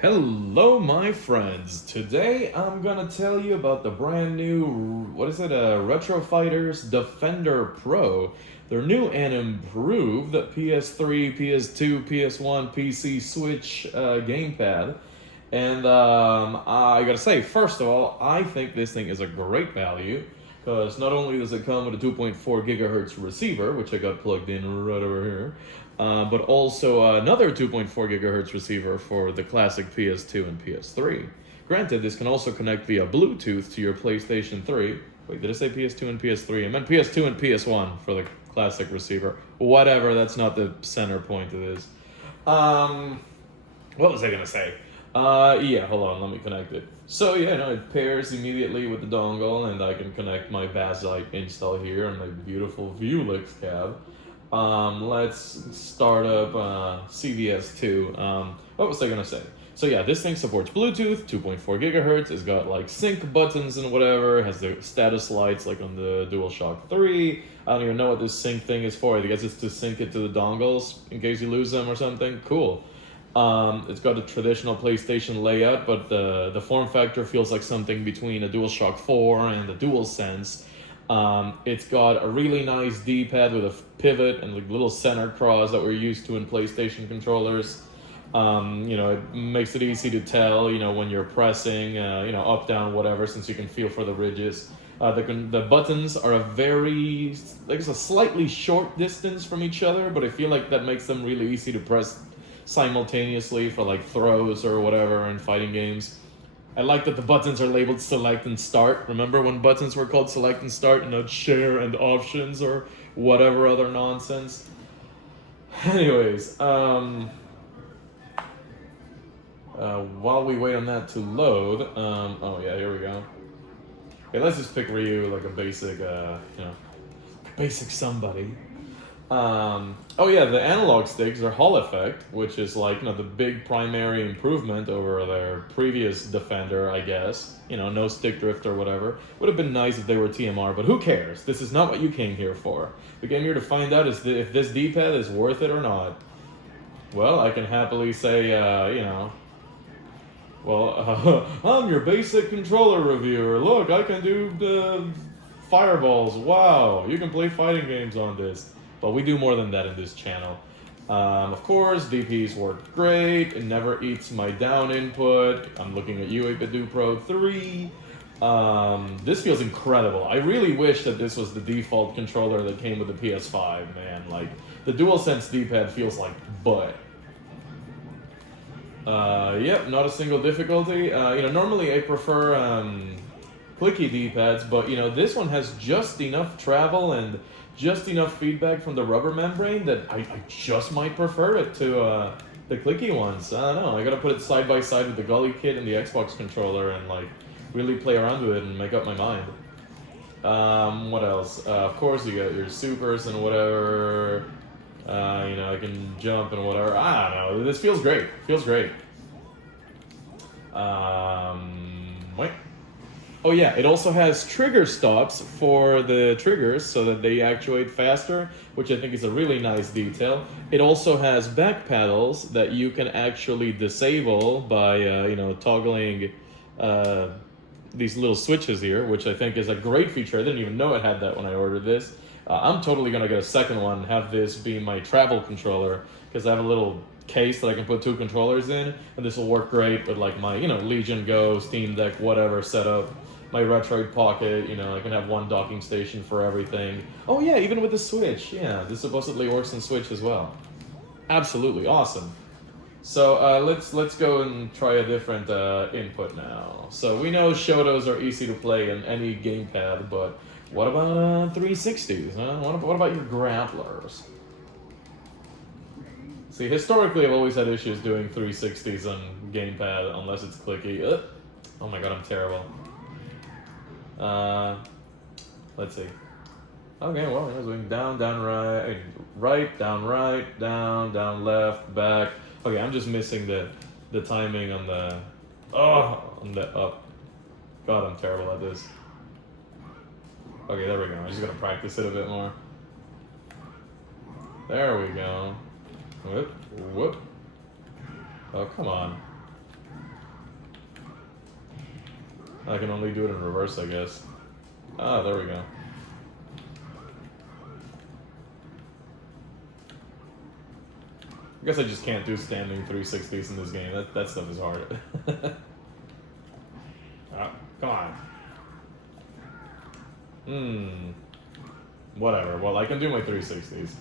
Hello, my friends. Today I'm gonna tell you about the brand new, Retro Fighters Defender Pro. Their new and improved PS3, PS2, PS1, PC, Switch gamepad. And I gotta say, first of all, I think this thing is a great value because not only does it come with a 2.4 gigahertz receiver, which I got plugged in right over here, but also another 2.4 gigahertz receiver for the classic PS2 and PS3. Granted, this can also connect via Bluetooth to your PlayStation 3. Wait, did I say PS2 and PS3? I meant PS2 and PS1 for the classic receiver. Whatever, that's not the center point of this. What was I gonna say? Yeah, hold on, let me connect it. So yeah, no, it pairs immediately with the dongle, and I can connect my Bazzite install here on my beautiful Vuelix cab. Let's start up CVS2. What was I gonna say? So yeah, this thing supports Bluetooth, 2.4 gigahertz. It's got like sync buttons and whatever. It has the status lights like on the DualShock 3. I don't even know what this sync thing is for. I guess it's to sync it to the dongles in case you lose them or something. Cool. It's got a traditional PlayStation layout, but the form factor feels like something between a DualShock 4 and a DualSense. It's got a really nice D-pad with a pivot and like little center cross that we're used to in PlayStation controllers. It makes it easy to tell, when you're pressing, up, down, whatever, since you can feel for the ridges. The buttons are a slightly short distance from each other, but I feel like that makes them really easy to press simultaneously for like throws or whatever in fighting games. I like that the buttons are labeled select and start. Remember when buttons were called select and start and not share and options or whatever other nonsense? Anyways, while we wait on that to load, oh yeah, here we go. Okay, let's just pick Ryu like a basic, basic somebody. Oh yeah, the analog sticks are Hall effect, which is like, the big primary improvement over their previous Defender, I guess. No stick drift or whatever. Would have been nice if they were TMR, but who cares? This is not what you came here for. We came here to find out if this D-pad is worth it or not. Well, I can happily say, I'm your basic controller reviewer. Look, I can do the fireballs. Wow, you can play fighting games on this. But we do more than that in this channel. Of course, DPs work great. It never eats my down input. I'm looking at you, 8BitDo Pro 3. This feels incredible. I really wish that this was the default controller that came with the PS5, man. Like, the DualSense D-pad feels like butt. Yep, not a single difficulty. Normally I prefer clicky D-pads, but this one has just enough travel and just enough feedback from the rubber membrane that I just might prefer it to the clicky ones. I don't know, I gotta put it side by side with the Gully Kit and the Xbox controller and like really play around with it and make up my mind. What else? Of course you got your supers and whatever. I can jump and whatever. I don't know, this feels great. Feels great. Wait. Oh yeah, it also has trigger stops for the triggers so that they actuate faster, which I think is a really nice detail. It also has back paddles that you can actually disable by, toggling these little switches here, which I think is a great feature. I didn't even know it had that when I ordered this. I'm totally going to get a second one and have this be my travel controller, because I have a little case that I can put two controllers in, and this will work great with like my, Legion Go, Steam Deck, whatever setup. My Retroid Pocket, I can have one docking station for everything. Oh yeah, even with the Switch, yeah, this supposedly works on Switch as well. Absolutely awesome. So let's go and try a different input now. So we know Shotos are easy to play in any gamepad, but what about 360s? Huh? What about your grapplers? See, historically I've always had issues doing 360s on gamepad unless it's clicky. Ugh. Oh my god, I'm terrible. Let's see. Okay, well, I was going down, right, down, left, back. Okay, I'm just missing the timing on the up. God, I'm terrible at this. Okay, there we go. I'm just gonna practice it a bit more. There we go. Whoop, whoop. Oh, come on. I can only do it in reverse, I guess. Ah, there we go. I guess I just can't do standing 360s in this game. That stuff is hard. Oh, come on. Whatever. Well, I can do my 360s.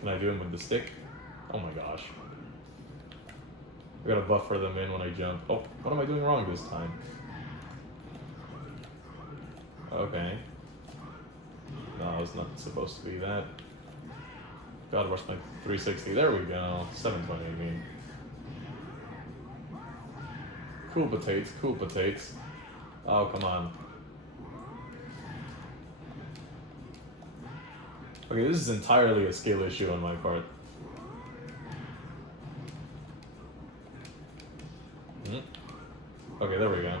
Can I do them with the stick? Oh my gosh. I gotta buffer them in when I jump. Oh, what am I doing wrong this time? Okay. No, it's not supposed to be that. God, where's my 360? There we go. 720, I mean. Cool potatoes, cool potatoes. Oh, come on. Okay, this is entirely a skill issue on my part. Okay, there we go.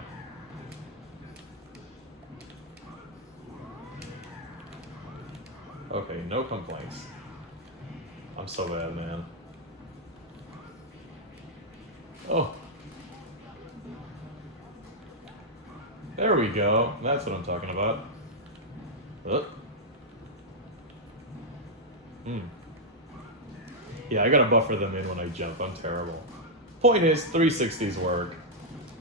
Okay, no complaints. I'm so bad, man. Oh. There we go. That's what I'm talking about. Yeah, I gotta buffer them in when I jump. I'm terrible. Point is, 360s work.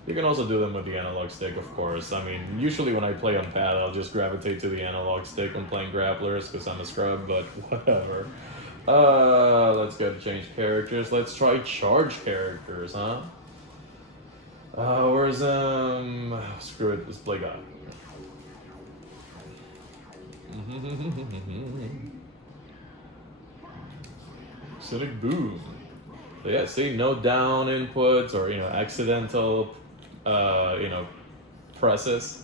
You can also do them with the analog stick, of course. I mean, usually when I play on pad, I'll just gravitate to the analog stick when playing grapplers, because I'm a scrub, but whatever. Let's go to change characters. Let's try charge characters, huh? Where's, screw it, let's play God. Sonic Boom. So yeah, see, no down inputs or, accidental, presses.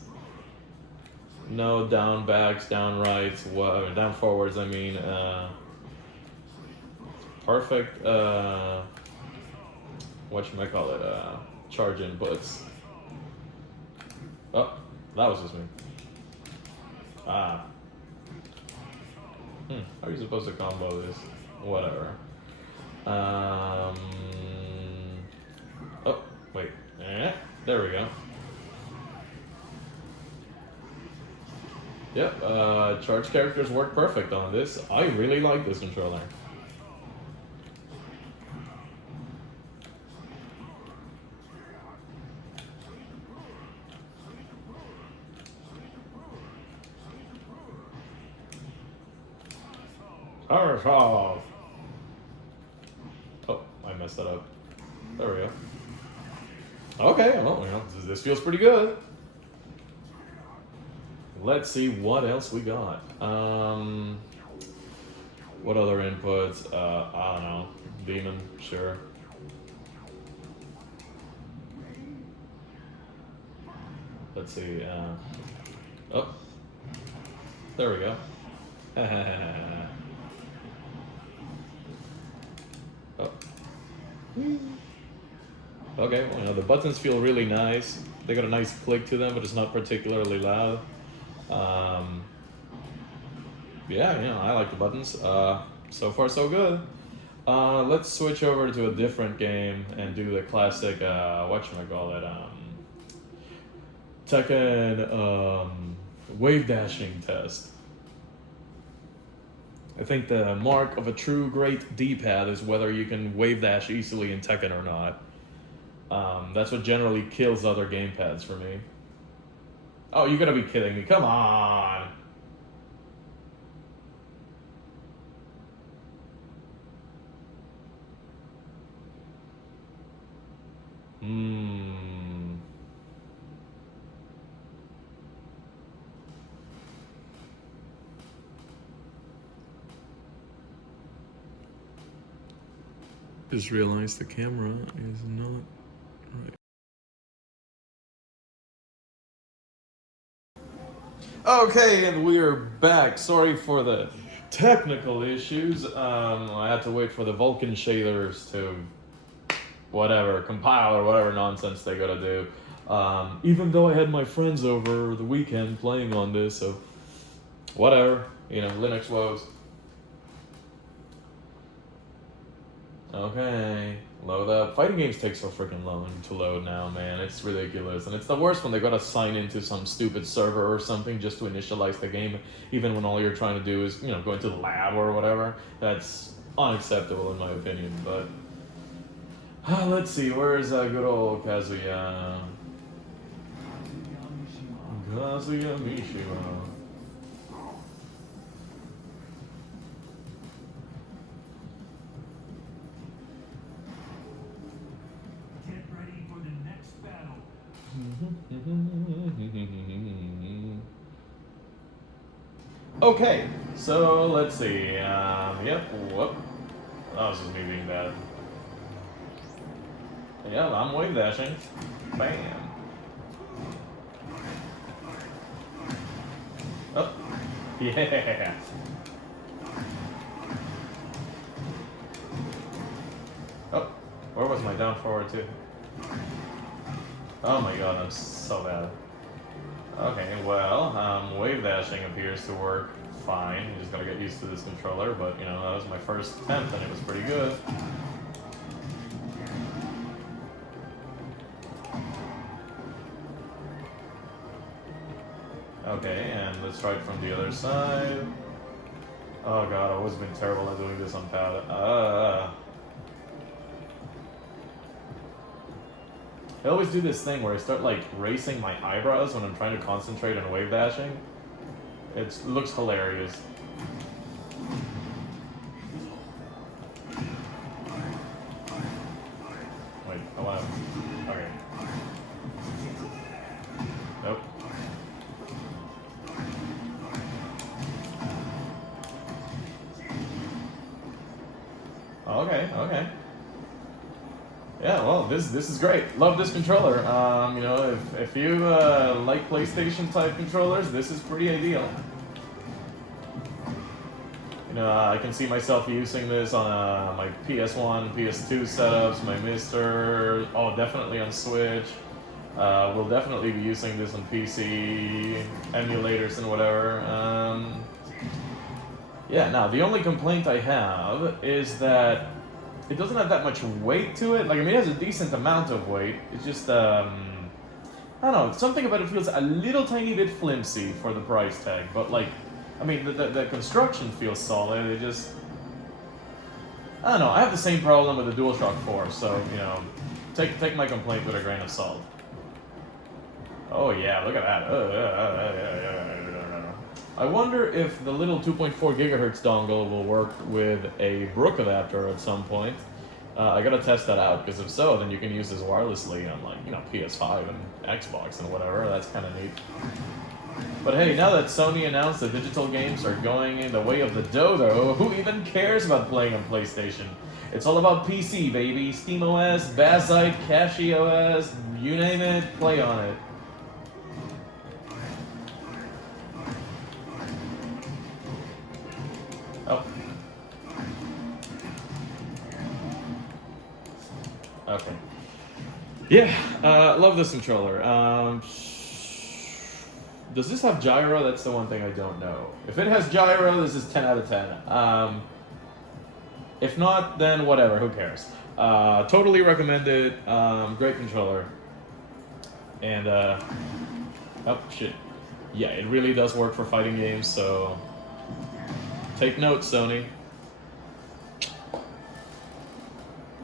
No down backs, down rights, down forwards, I mean. Perfect, whatchamacallit, charge inputs. Oh, that was just me. Ah. How are you supposed to combo this? Whatever. Oh, wait. There we go. Yep, charge characters work perfect on this. I really like this controller. Oh, I messed that up. There we go. Okay, well, this feels pretty good. Let's see what else we got. What other inputs? I don't know. Demon, sure. Let's see. Oh, there we go. Oh. Okay, well, the buttons feel really nice. They got a nice click to them, but it's not particularly loud. Yeah, I like the buttons. So far, so good. Let's switch over to a different game and do the classic, whatchamacallit, Tekken, wave dashing test. I think the mark of a true great D-pad is whether you can wave dash easily in Tekken or not. That's what generally kills other gamepads for me. Oh, you gotta be kidding me. Come on! Just realized the camera is not right. Okay, and we're back. Sorry for the technical issues. I had to wait for the Vulkan shaders to compile or whatever nonsense they gotta do. Even though I had my friends over the weekend playing on this, so whatever, Linux woes. Okay, load up. Fighting games take so freaking long to load now, man. It's ridiculous. And it's the worst when they gotta sign into some stupid server or something just to initialize the game, even when all you're trying to do is, go into the lab or whatever. That's unacceptable in my opinion, but... let's see, where's good old Kazuya? Kazuya Mishima. Okay, so let's see. Yep. Whoop. That was just me being bad. Yep, I'm wave dashing. Bam. Oh. Yeah. Oh. Where was my down forward to? Oh my god, I'm so bad. Okay, well, wave dashing appears to work fine. You just gotta get used to this controller, but that was my first attempt and it was pretty good. Okay, and let's try it from the other side. Oh god, I've always been terrible at doing this on pad. I always do this thing where I start like racing my eyebrows when I'm trying to concentrate on wave dashing. It looks hilarious. Wait, I want to... Okay. Nope. Okay, okay. Yeah, well, this is great. Love this controller. If you like PlayStation type controllers, this is pretty ideal. I can see myself using this on my PS1, PS2 setups, my Mister. Oh, definitely on Switch. We'll definitely be using this on PC, emulators and whatever. Yeah, now, the only complaint I have is that it doesn't have that much weight to it. Like, I mean, it has a decent amount of weight. It's just, I don't know, something about it feels a little tiny bit flimsy for the price tag. But, like, I mean, the construction feels solid. It just, I don't know. I have the same problem with the DualShock 4, so, take my complaint with a grain of salt. Oh, yeah, look at that. I wonder if the little 2.4 gigahertz dongle will work with a Brook adapter at some point. I gotta test that out, because if so, then you can use this wirelessly on, like, PS5 and Xbox and whatever. That's kind of neat. But hey, now that Sony announced that digital games are going in the way of the dodo, who even cares about playing on PlayStation? It's all about PC, baby. SteamOS, Bazzite, CachyOS, you name it, play on it. Oh. Okay. Yeah, love this controller. Does this have gyro? That's the one thing I don't know. If it has gyro, this is 10 out of 10. If not, then whatever, who cares? Totally recommend it. Great controller. And, oh, shit. Yeah, it really does work for fighting games, so... Take note, Sony.